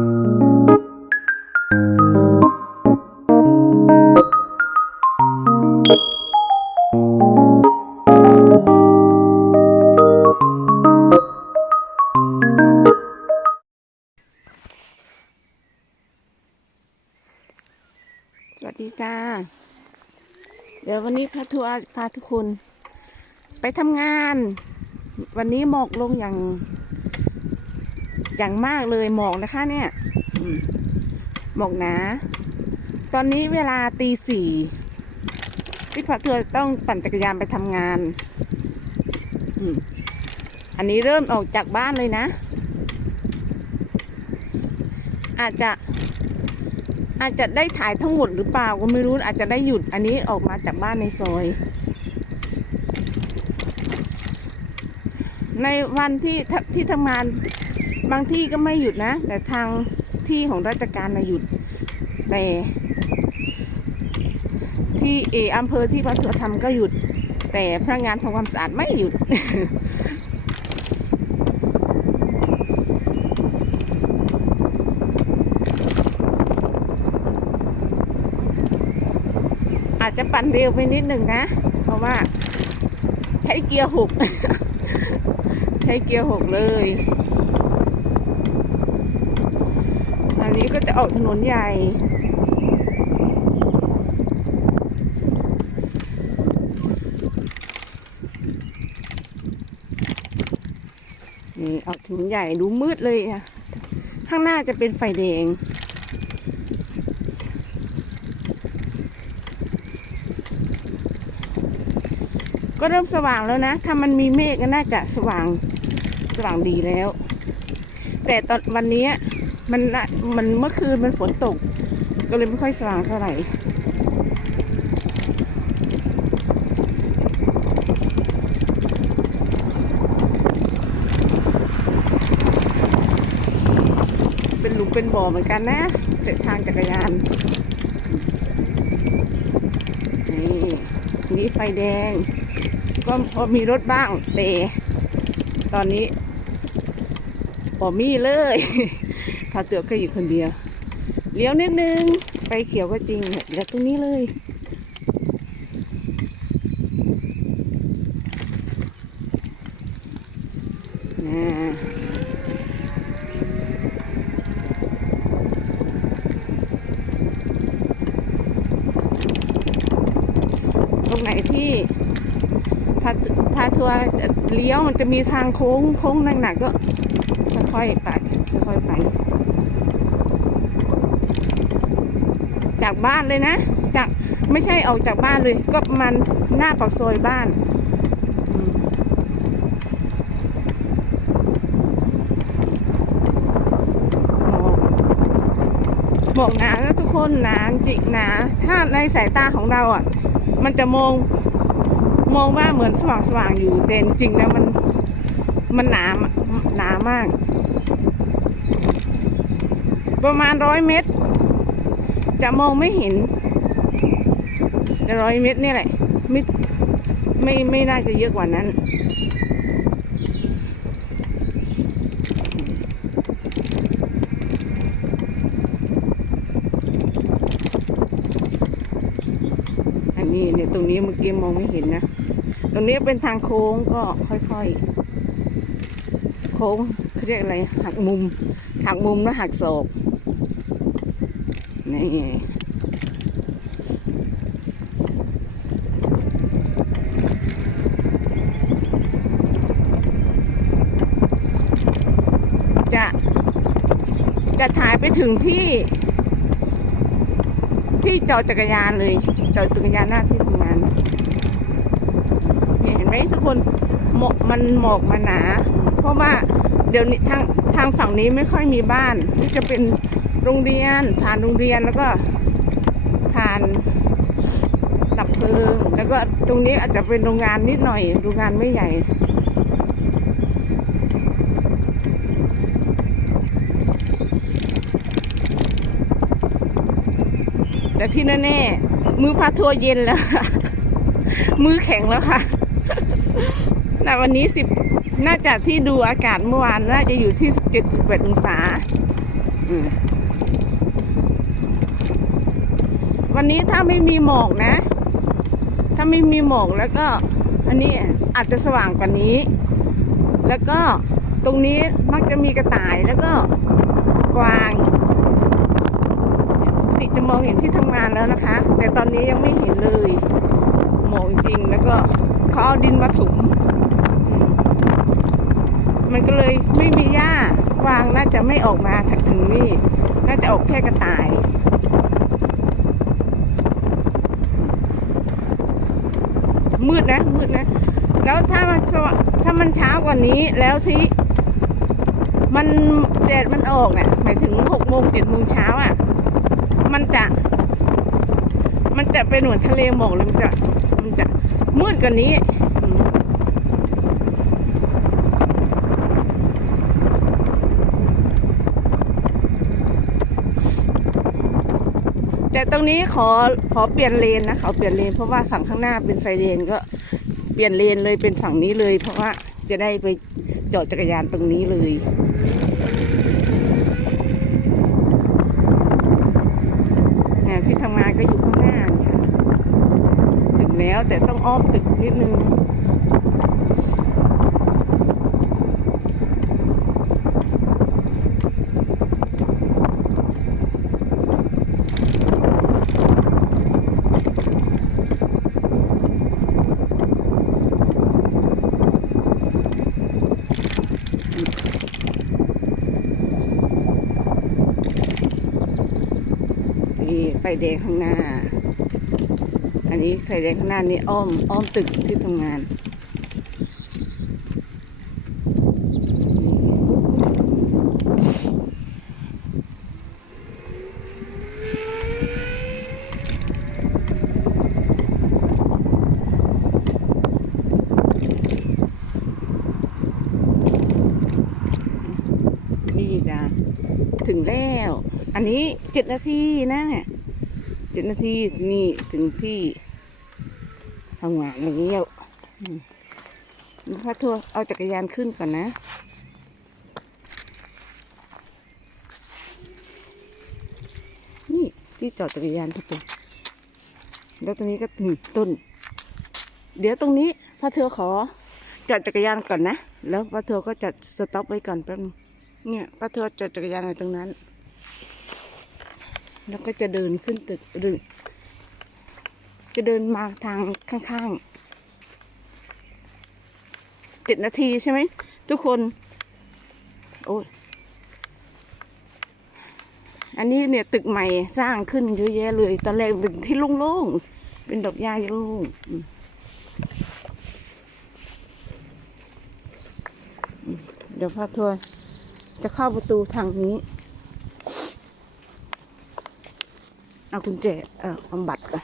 สวัสดีจ้า เดี๋ยววันนี้พาทัวร์พาทุกคน ไปทำงาน วันนี้หมอกลงอย่าง อย่างมากเลยหมอกนะคะเนี่ยอืมหมอกหนา ตอนนี้เวลาตีสี่ที่พาทัวร์ต้องปั่นจักรยานไปทำงานอืมอันนี้เริ่มออกจากบ้านเลยนะ อาจจะอาจจะได้ถ่ายทั้งหมดหรือเปล่าก็ไม่รู้อาจจะได้หยุดอันนี้ออกมาจากบ้านในซอย ในวันที่ทที่ทำงาน บางที่ก็ไม่หยุดนะ แต่ทางที่ของราชการนะหยุดแต่ที่เออำเภอที่พัทยทำก็หยุด แต่พนักงานทำความสะอาดไม่หยุด อาจจะปั่นเร็วไปนิดหนึ่งนะ เพราะว่า ใช้เกียร์หก ใช้เกียร์หกเลย อันนี้ ก็จะออกถนนใหญ่นี่ออกถนนใหญ่ดูมืดเลยอะข้างหน้าจะเป็นไฟแดง ก็เริ่มสว่างแล้วนะ ถ้ามันมีเมฆก็น่าจะสว่างสว่างดีแล้ว แต่ตอนวันนี้ มันนะมันเมื่อคืนมันฝนตก ก็เลยไม่ค่อยสว่างเท่าไหร่เป็นหลุมเป็นบ่อเหมือนกันนะเส้นทางจักรยาน นี่นี่ไฟแดง ก็พอมีรถบ้างแต่ตอนนี้พอมีเลย พาเตือกก็อยู่คนเดียว เลี้ยวนิดนึงไฟเขียวก็จริงเดี๋ยวตรงนี้เลย ตรงไหนที่พาพาทัวร์เลี้ยวมันจะมีทางโค้งโค้งหนักๆก็ ค่อยๆไปค่อยๆไป จากบ้านเลยนะ จากไม่ใช่ออกจากบ้านเลย ก็มันหน้าปากซอยบ้านอืมหมอกหนานะทุกคนหนาจิกหนา ถ้าในสายตาของเราอะ มันจะมองมองว่าเหมือนสว่างสว่างๆอยู่แต่จริงๆแล้วมัน มันหนาหนามาก ประมาณร้อยเมตร จะมองไม่เห็นแต่ร้อยเมตรนี่แหละ ไม่ไม่ไม่น่าจะเยอะกว่านั้น อันนี้เนี่ยตรงนี้เมื่อกี้มองไม่เห็นนะ ตรงนี้เป็นทางโค้งก็ค่อยๆ ค้งเขาเรียกอะไร หักมุม หักมุมแล้วหักศอกนี่จะจะถ่ายไปถึงที่ ที่จอดจักรยานเลยจอดจักรยานหน้าที่ทำงานเนี่ยเห็นไหมทุกคนหมอกมันหมอกมาหนา เพราะว่า เดี๋ยวนี้ทางทางฝั่งนี้ไม่ค่อยมีบ้านที่จะเป็นโรงเรียน ผ่านโรงเรียนแล้วก็ผ่านดับเพลิงแล้วก็ตรงนี้อาจจะเป็นโรงงานนิดหน่อยโรงงานไม่ใหญ่แต่ที่แน่ๆมือพาทัวร์เย็นแล้วค่ะ มือแข็งแล้วค่ะแต่วันนี้สิบ น่าจะที่ดูอากาศเมื่อวาน น่าจะอยู่ที่สิบเจ็ดสิบแปดองศา วันนี้ถ้าไม่มีหมอกนะ ถ้าไม่มีหมอกแล้วก็ อันนี้อาจจะสว่างกว่านี้ แล้วก็ตรงนี้มักจะมีกระต่ายแล้วก็กวางปกติจะมองเห็นที่ทำงานแล้วนะคะ แต่ตอนนี้ยังไม่เห็นเลย หมอกจริงแล้วก็เขาเอาดินมาถม มันก็เลยไม่มีหญ้ากวางน่าจะไม่ออกมาถึงนี่ น่าจะออกแค่กระต่ายมืดนะมืดนะ แล้วถ้ามันถ้ามันเช้ากว่านี้แล้วที่มันแดดมันออกเนี่ยหมายถึงหกโมงเจ็ดโมงเช้าอะ มันจะ มันจะเป็นเหมือนทะเลหมอกเลยมันจะ มันจะมืดกว่านี้อืม แต่ตรงนี้ขอขอเปลี่ยนเลนนะขอเปลี่ยนเลน เพราะว่าฝั่งข้างหน้าเป็นไฟเลนก็เปลี่ยนเลนเลยเป็นฝั่งนี้เลย เพราะว่าจะได้ไปจอดจักรยานตรงนี้เลยที่ทำงานก็อยู่ข้างหน้าถึงแล้วแต่ต้องอ้อมตึกนิดนึง นี่ไฟ แดงข้างหน้า อันนี้ไฟแดงข้างหน้านี่อ้อมอ้อมตึกที่ทำงานนี่จ้ะถึงแล้ว อันนี้เจ็ดนาทีนะ เจ็ดนาทีนี่ถึงที่ทำงานแล้วพระทัวร์เอาจักรยานขึ้นก่อนนะนี่ที่จอดจักรยานทุกตัวแล้วตรงนี้ก็ถึงต้น เดี๋ยวตรงนี้พระเธอขอจอดจักรยานก่อนนะ แล้วพระเธอก็จัดสต็อปไว้ก่อนแป๊บนึงเนี่ยป้าเธอจอดจักรยานอยู่ตรงนั้น แล้วก็จะเดินขึ้นตึกหรือจะเดินมาทางข้างๆเจ็ดนาทีใช่ไหมทุกคน โอ้ยอันนี้เนี่ยตึกใหม่สร้างขึ้นเยอะแยะเลยตอนแรกเป็นที่โล่งๆเป็นดอกหญ้าโล่งเดี๋ยวพาทัวร์จะเข้าประตูทางนี้ เอากุญแจเออบำบัตรก่อน